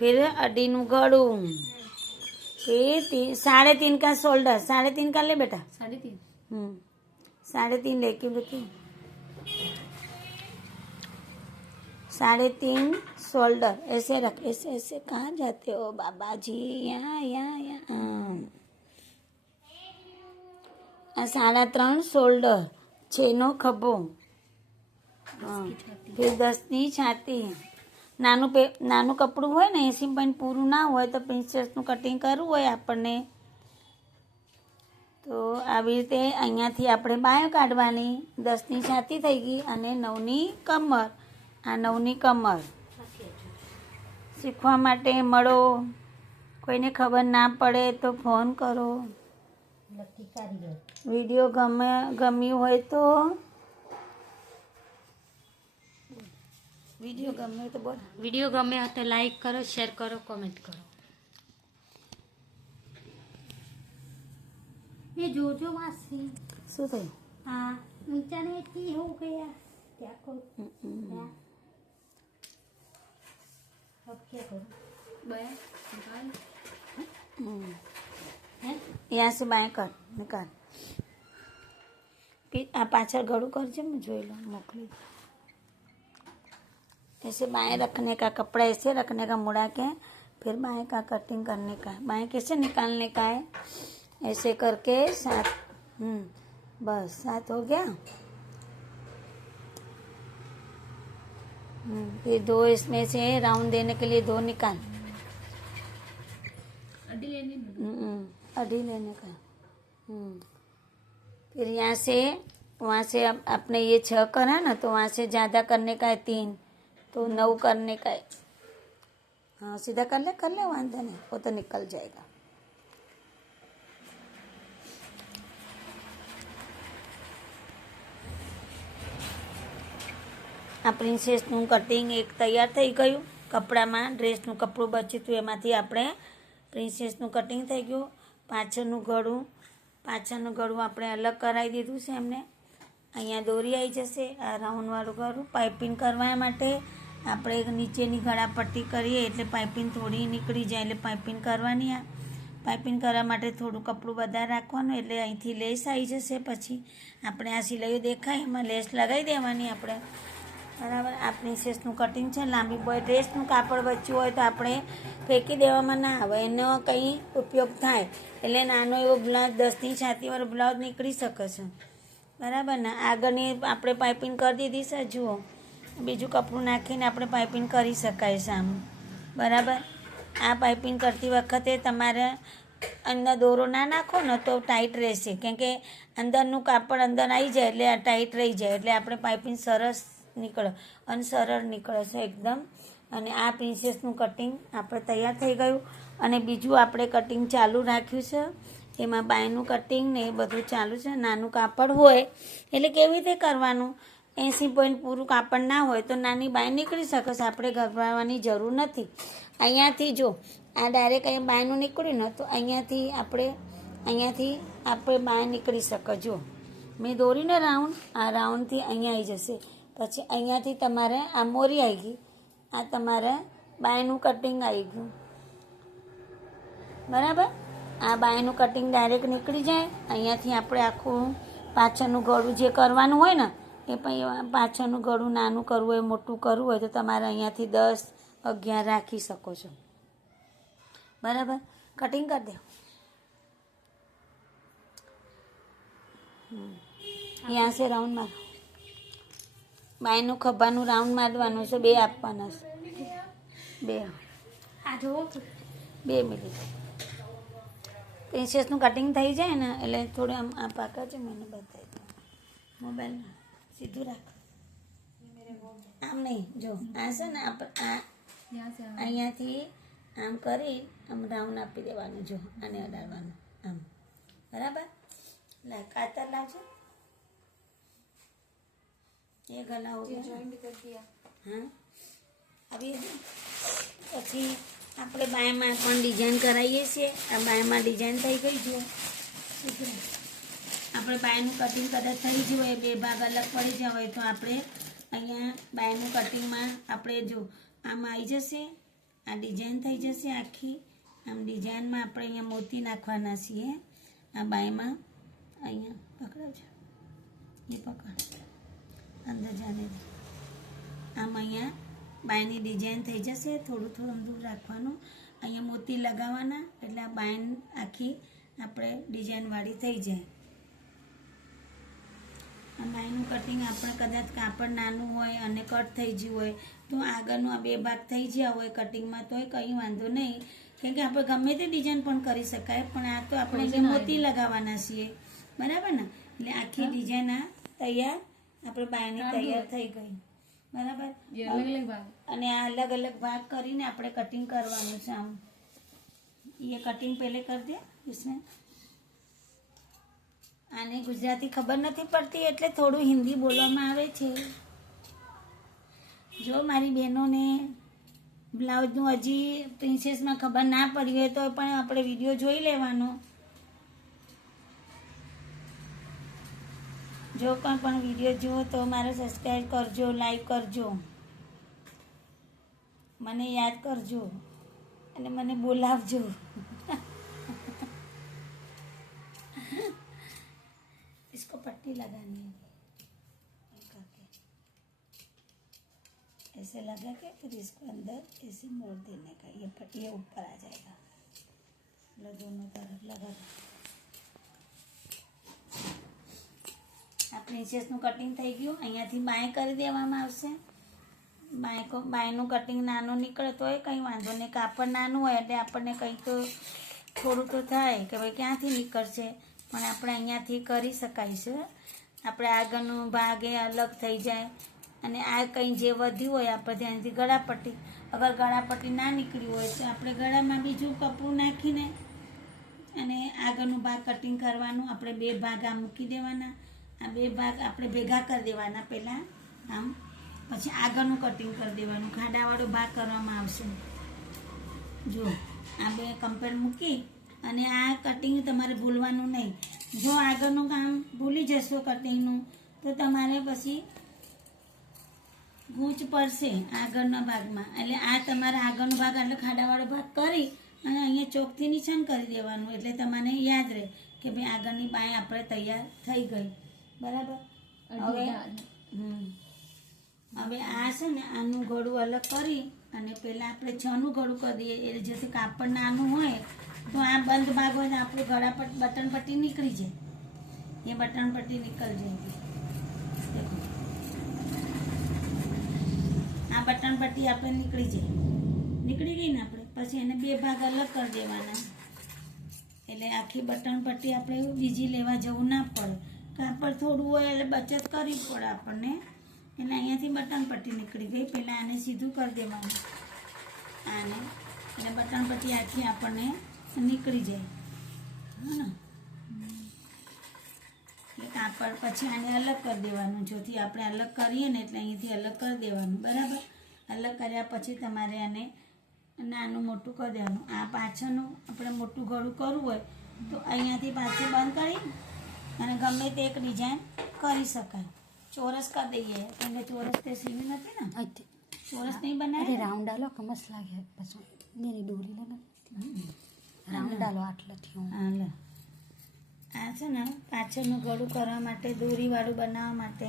फिर अड्डी गड़ू, फिर 3.5 का शोल्डर, 3.5 का ले बेटा, 3.5 3.5 ले, क्यों देखिए 3.5 शोल्डर, ऐसे रख, ऐसे ऐसे कहाँ जाते हो बाबा जी, यहाँ यहाँ यहाँ, 3.5 शोल्डर, 6 નો ખભો, फिर 10 ની છાતી. નાનું કપડું હોય ને 80 પોઈન્ટ પૂરું ના હોય તો પ્રિન્સેસનું કટિંગ કરવું હોય આપણને તો આવી રીતે અહીંયાથી આપણે બાયો કાઢવાની. 10 ની છાતી થઈ ગઈ અને 9 ની કમર. આ 9 ની કમર. શીખવા માટે મળો. કોઈને ખબર ના પડે તો ફોન કરો. વિડીયો ગમ્યું હોય તો બોલ. વિડીયો ગમે તો લાઈક કરો, શેર કરો, કોમેન્ટ કરો. ये जो वासी શું થયું? हाँ ऊंचा ने की हो गया क्या को अब क्या करूं बया निकाल है यहाँ से बाएं कर निकाल. फिर આ પાછળ ગળું કરજે, मैं જોઈ લો મોકલી. ऐसे बाएं रखने का, कपड़ा ऐसे रखने का मुड़ा के, फिर बाएं का कटिंग करने का. बाएं कैसे निकालने का है, ऐसे करके 7. बस 7 हो गया. फिर 2 इसमें से राउंड देने के लिए 2 निकाल. अड्डी लेने का. फिर यहाँ से वहाँ से अपने ये 6 करा ना, तो वहाँ से ज़्यादा करने का है 3, तो 9 करने का है. हाँ सीधा कर ले वांधा नहीं, वो तो निकल जाएगा. આ પ્રિન્સેસનું કટિંગ એક તૈયાર થઈ ગયું. કપડામાં ડ્રેસનું કપડું બચ્યું હતું એમાંથી આપણે પ્રિન્સેસનું કટિંગ થઈ ગયું. પાછળનું ગળું આપણે અલગ કરાવી દીધું છે એમને. અહીંયા દોરી આવી જશે. આ રાઉન્ડવાળું ગળું પાઇપિંગ કરવા માટે આપણે નીચેની ગળાપટ્ટી કરીએ એટલે પાઇપિંગ થોડી નીકળી જાય, એટલે પાઇપિંગ કરવાની. આ પાઇપિંગ કરવા માટે થોડું કપડું વધારે રાખવાનું, એટલે અહીંથી લેસ આવી જશે. પછી આપણે આ સિલાઈઓ દેખાય એમાં લેસ લગાવી દેવાની આપણે. બરાબર. આ પ્રિન્સેસનું કટિંગ છે. લાંબી બોય ડ્રેસનું કાપડ બચ્યું હોય તો આપણે ફેંકી દેવામાં ના આવે, એનો કંઈ ઉપયોગ થાય. એટલે નાનો એવો બ્લાઉઝ 10 ની છાતીવાળો બ્લાઉઝ નીકળી શકે છે. બરાબર ને. આગળની આપણે પાઇપિંગ કરી દીધી છે. જુઓ, બીજું કપડું નાખીને આપણે પાઇપિંગ કરી શકાય છે આમ. બરાબર. આ પાઇપિંગ કરતી વખતે તમારે અંદર દોરો ના નાખો ને તો ટાઈટ રહેશે, કેમ કે અંદરનું કાપડ અંદર આવી જાય એટલે આ ટાઈટ રહી જાય, એટલે આપણે પાઇપિંગ સરસ નીકળે અને સરળ નીકળે છે એકદમ. અને આ પ્રિન્સેસનું કટિંગ આપણે તૈયાર થઈ ગયું. અને બીજું આપણે કટિંગ ચાલુ રાખ્યું છે, એમાં બાયનું કટિંગ ને એ બધું ચાલુ છે. નાનું કાપડ હોય એટલે કેવી રીતે કરવાનું, 80 પોઈન્ટ પૂરું કાપડ ના હોય તો નાની બાય નીકળી શકે છે, આપણે ગભરાવાની જરૂર નથી. અહીંયાથી જો આ ડાયરેક્ટ અહીંયા બાયનું નીકળ્યું ને તો અહીંયાથી આપણે બાય નીકળી શકે. જો મેં દોરીને રાઉન્ડ, આ રાઉન્ડથી અહીંયા આવી જશે. પછી અહીંયાથી તમારે આ મોરી આવી ગઈ, આ તમારે બાયનું કટિંગ આવી ગયું. બરાબર. આ બાયનું કટિંગ ડાયરેક્ટ નીકળી જાય. અહીંયાથી આપણે આખું પાછળનું ગળું જે કરવાનું હોય ને એ પણ પાછળનું ગળું નાનું કરવું હોય, મોટું કરવું હોય તો તમારે અહીંયાથી 10, 11 રાખી શકો છો. બરાબર. કટિંગ કરી દો. यहाँ से राउंड मारो. બાયનું ખભાનું રાઉન્ડ મારવાનું છે. 2 આપવાના છે. 2 મિનિટ. પ્રિન્સેસનું કટિંગ થઈ જાય ને એટલે થોડું આમ આ પાકા છે, મને બતાવી દો મોબાઈલમાં. સીધું રાખ, આમ નહીં. જો આ છે ને આ અહીંયાથી આમ કરી આમ રાઉન્ડ આપી દેવાનું. જો આને અડાડવાનું આમ. બરાબર. કાતર લાવજો. ये गला हो गया, जॉइंट कर दिया. हाँ. अभी પછી આપણે બાયમાં પણ ડિઝાઇન કરાવીએ છીએ. આ બાયમાં ડિઝાઇન થઈ ગઈ. જો આપણે બાયનું કટિંગ કદાચ થઈ ગયું હોય, 2 ભાગ અલગ પડી જાય હોય તો આપણે અહીંયા બાયનું કટિંગમાં આપણે જો આમ આવી જશે આ ડિઝાઇન થઈ જશે આખી. આમ ડિઝાઇનમાં આપણે અહીંયા મોતી નાખવાના છીએ આ બાયમાં. અહીંયા પકડાવજો, એ પકડ, અંદર જાને દે. આમ અહીંયા બાયની ડિઝાઇન થઈ જશે. થોડું થોડું દૂર રાખવાનું. અહીંયા મોતી લગાવવાના એટલે આ બાયન આખી આપણે ડિઝાઇનવાળી થઈ જાય. આ બાયનું કટિંગ આપણે કદાચ કાપડ નાનું હોય અને કટ થઈ ગયું હોય તો આગળનું આ બે ભાગ થઈ ગયા હોય કટિંગમાં તોય કંઈ વાંધો નહીં, કેમ કે આપણે ગમે તે ડિઝાઇન પણ કરી શકાય. પણ આ તો આપણે જે મોતી લગાવવાના છીએ, બરાબર ને? એટલે આખી ડિઝાઇન આ તૈયાર, આપણે બાયની તૈયાર થઈ ગઈ, બરાબર. અને આ અલગ અલગ ભાગ કરીને આપણે કટિંગ કરવાનું છે. આમ એ કટિંગ પહેલે કરી દે इसमें. આને ગુજરાતી ખબર નથી પડતી એટલે થોડું હિન્દી બોલવામાં આવે છે. જો મારી બહેનોને બ્લાઉઝનું હજી પ્રિન્સેસમાં ખબર ના પડી હોય તો પણ આપણે વિડીયો જોઈ લેવાનો. જો કોઈ પણ વિડીયો જુઓ તો મારે સબસ્ક્રાઈબ કરજો, લાઈક કરજો, મને યાદ કરજો અને મને બોલાવજો. इसको पट्टी लगानी है करके, ऐसे लगा के फिर इसको अंदर ऐसे मोड़ देने का. ये पट्टी ऊपर आ जाएगा. लो दोनों तरफ लगा दो. આ પ્રિન્સેસનું કટિંગ થઈ ગયું. અહીંયાથી બાય કરી દેવામાં આવશે. બાયનું કટિંગ નાનું નીકળે તોય કંઈ વાંધો નહીં. કાપડ નાનું હોય એટલે આપણને કંઈ તો થોડું તો થાય કે ભાઈ ક્યાંથી નીકળશે, પણ આપણે અહીંયાથી કરી શકાય છે. આપણે આગળનું ભાગ એ અલગ થઈ જાય. અને આ કંઈ જે વધ્યું હોય આપણે ત્યાંથી ગળાપટ્ટી, અગર ગળાપટ્ટી ના નીકળી હોય તો આપણે ગળામાં બીજું કપડું નાખીને અને આગળનું ભાગ કટિંગ કરવાનું. આપણે બે ભાગ આ મૂકી દેવાના. આ બે ભાગ આપણે ભેગા કરી દેવાના પહેલાં આમ, પછી આગળનું કટિંગ કરી દેવાનું. ખાડાવાળો ભાગ કરવામાં આવશે. જો આ બે કમ્પેર મૂકી અને આ કટિંગ તમારે ભૂલવાનું નહીં. જો આગળનું કામ ભૂલી જશો કટિંગનું તો તમારે પછી ગૂંચ પડશે આગળના ભાગમાં. એટલે આ તમારા આગળનો ભાગ એટલે ખાડાવાળો ભાગ કરી અને અહીંયા ચોકથી નિશાન કરી દેવાનું. એટલે તમને યાદ રહે કે ભાઈ આગળની બાય આપણે તૈયાર થઈ ગઈ, બરાબર. હવે આ છે ને આનું ગળું અલગ કરી અને પહેલાં આપણે 6નું ગળું કરી દઈએ. એટલે જેથી કાપડ નાનું હોય તો આ બંધ ભાગ હોય તો આપણું ગળા પર બટન પટ્ટી નીકળી જાય. એ બટન પટ્ટી નીકળી જાય. દેખો આ બટન પટ્ટી આપણે નીકળી ગઈ ને આપણે પછી એને બે ભાગ અલગ કરી દેવાના. એટલે આખી બટન પટ્ટી આપણે બીજી લેવા જવું ના પડે. કાપડ થોડું હોય એટલે બચત કરવી પડે આપણને. એટલે અહીંયાથી બટન પટ્ટી નીકળી ગઈ. પહેલાં આને સીધું કરી દેવાનું આને, એટલે બટન પટ્ટી આખી આપણને નીકળી જાય. હા, એટલે કાપડ પછી આને અલગ કરી દેવાનું. જોથી આપણે અલગ કરીએ ને એટલે અહીંથી અલગ કરી દેવાનું, બરાબર. અલગ કર્યા પછી તમારે આને નાનું મોટું કરી દેવાનું. આ પાછળનું આપણે મોટું ગળું કરવું હોય તો અહીંયાથી પાછું બંધ કરી અને ગમે તે એક ડિઝાઇન કરી શકાય. ચોરસ कर दीजिए, पहले चोरस ते सीवी नहीं ना, चोरस नहीं बनाया. अरे राउंड डालो कमस लागे પછી मेरी डोरी लगा રાઉન્ડ डालो આટલાથી હું હાલે. આ છે ને પાછળનું ગળું કરવા માટે દોરીવાળું બનાવવા માટે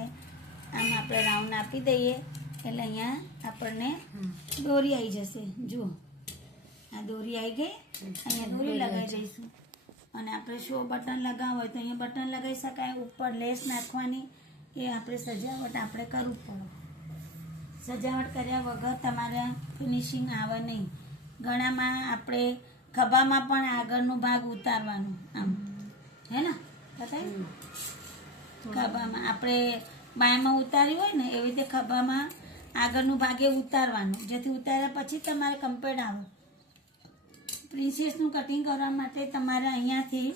આમ આપણે રાઉન્ડ આપી દઈએ એટલે અહીંયા આપણને દોરી આવી જશે. જુઓ આ દોરી આવી ગઈ. અહીંયા દોરી લગાવી દઈશું. અને આપણે શો બટન લગાવવું હોય તો અહીંયા બટન લગાવી શકાય. ઉપર લેસ નાખવાની એ આપણે સજાવટ આપણે કરવું પડે. સજાવટ કર્યા વગર તમારે ફિનિશિંગ આવે નહીં. ગળામાં આપણે ખભામાં પણ આગળનો ભાગ ઉતારવાનો આમ, હે ને બતાવી. ખભામાં આપણે બાયમાં ઉતારી હોય ને એવી રીતે ખભામાં આગળનું ભાગે ઉતારવાનું. જેથી ઉતાર્યા પછી તમારે કમ્પ્લીટ આવે. પ્રિન્સેસનું કટિંગ કરવા માટે તમારે અહીંયાથી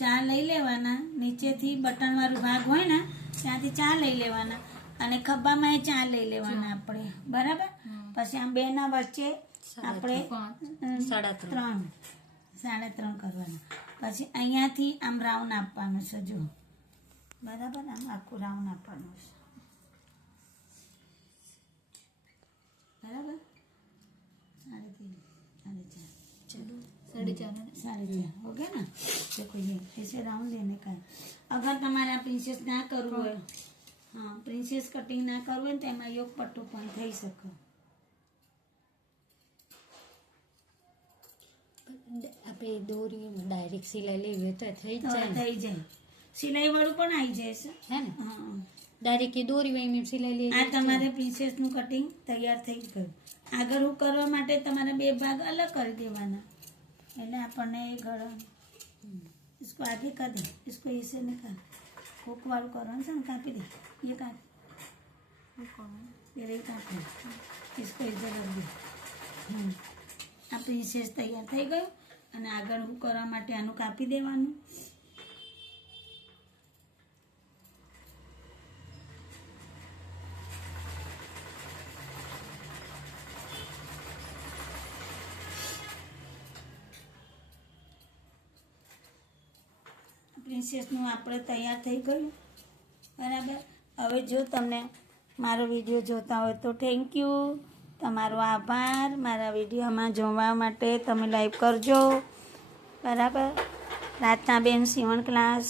4 લઈ લેવાના. નીચેથી બટનવાળું ભાગ હોય ને ત્યાંથી 4 લઈ લેવાના અને ખભામાં 4 લઈ લેવાના આપણે, બરાબર. પછી આમ બેના વચ્ચે આપણે 3.5 કરવાના. પછી અહીંયાથી આમ રાઉન્ડ આપવાનું છે. જો બરાબર આમ આખું રાઉન્ડ આપવાનું છે. 4.5 हो गया ना। देखो ये ऐसे राउंड लेने का है। अगर તમારે આ પ્રિન્सेस ના કરવું હોય, હા પ્રિન્सेस કટિંગ ના કરવું હોય ને તો એમાં યોગ પટ્ટો પણ થઈ શકે. આપણે દોરી ડાયરેક્ટ સિલાઈ લેવી હોય તો થઈ જ તો જાય ને. થઈ જાય. સિલાઈ વાળું પણ આવી જાય છે. હે ને હા ડાયરેક્ટ એ દોરી હોય એમ સિલાઈ લેવી આ તમારે પ્રિન્સેસનું કટિંગ તૈયાર થઈ ગયું. આગળ હું કરવા માટે તમારે 2 ભાગ અલગ કરી દેવાના. એટલે આપણને એ ગળા इसको आगे कर दे, इसको ऐसे निकाल. हुक वाળું કરવાનું છે ને, કાપી દે. ये काट, ये रही काट दे. इसको इधर रख दे. આ પ્રિન્સેસ તૈયાર થઈ ગયું. અને આગળ હું કરવા માટે આનું કાપી દેવાનું. પ્રિન્સેસનું આપણે તૈયાર થઈ ગયું. બરાબર. હવે જો તમને મારો વિડીયો જોતા હોય તો થેન્ક યુ. તમારો આભાર. મારા વિડીયોમાં જોવા માટે તમે લાઈક કરજો. બરાબર. રાધનાબેન સીવણ ક્લાસ.